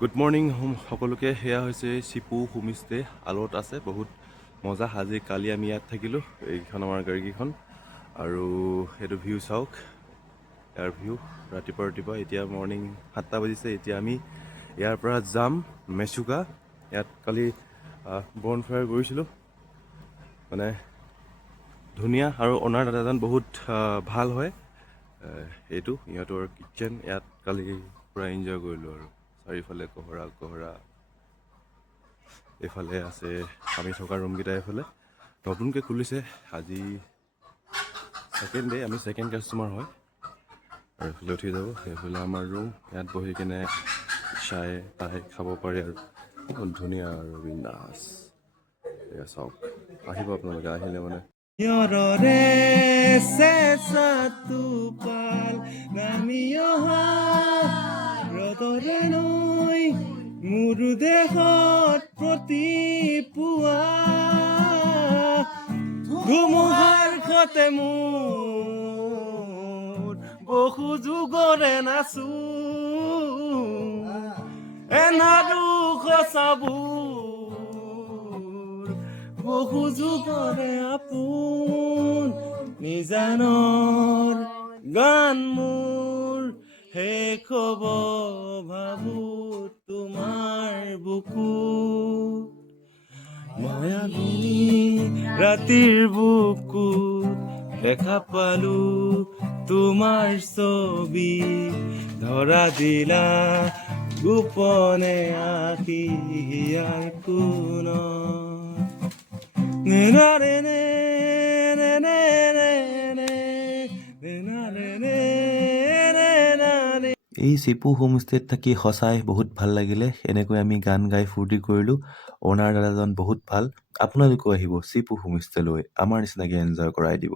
Good morning সকলোকে। সেয়া হৈছে চিপু হোমষ্টে আলত আছে। বহুত মজা। আজি কালি আমি ইয়াত থাকিলোঁ। এইকেইখন আমাৰ গাড়ীকেইখন আৰু সেইটো ভিউ চাওক, ইয়াৰ ভিউ ৰাতিপুৱা এতিয়া মৰ্ণিং 7টা বাজিছে। এতিয়া আমি ইয়াৰ পৰা যাম মেচুকা। ইয়াত কালি বন ফায়াৰ কৰিছিলোঁ, মানে ধুনীয়া। আৰু অনাৰ দাদাজন বহুত ভাল হয়। এইটো ইহঁতৰ কিটচেন। ইয়াত কালি পূৰা এনজয় কৰিলোঁ আৰু চাৰিওফালে কহৰা এইফালে আছে আমি থকা ৰুমকেইটা। এইফালে নতুনকৈ খুলিছে, আজি ছেকেণ্ড ডে', আমি ছেকেণ্ড কাষ্টমাৰ হয়। আৰু এইফালে উঠি যাব, সেইফালে আমাৰ ৰুম। ইয়াত বহি কেনে চাই তাই খাব পাৰি আৰু বহুত ধুনীয়া আৰু বিন্দাছ। এয়া চাওক, আহিব আপোনালোকে। আহিলে মানে Llororé cesa tu pal নামি অহা ৰদৰে নৈ মোৰ দেহত প্ৰতিপুৱা ধুমুহাৰ সতে মোৰ বহু যুগৰে নাচো এনা দুখ চাবোৰ বহু যুগৰে আপোন নিজানৰ গান মোৰ শেষ হ'ব ভাবো তোমাৰ বুকুত মায়াবী ৰাতিৰ বুকুত দেখা পালো তোমাৰ ছবি ধৰা দিলা গোপনে আখিয়াৰ কোণত এই চিপু হোমষ্টেত থাকি সঁচাই বহুত ভাল লাগিলে। এনেকৈ আমি গান গাই ফূৰ্তি কৰিলোঁ। অ'নাৰ দাদাজন বহুত ভাল। আপোনালোকেও আহিব চিপু হোমষ্টেলৈ, আমাৰ নিচিনাকৈ এনজয় কৰাই দিব।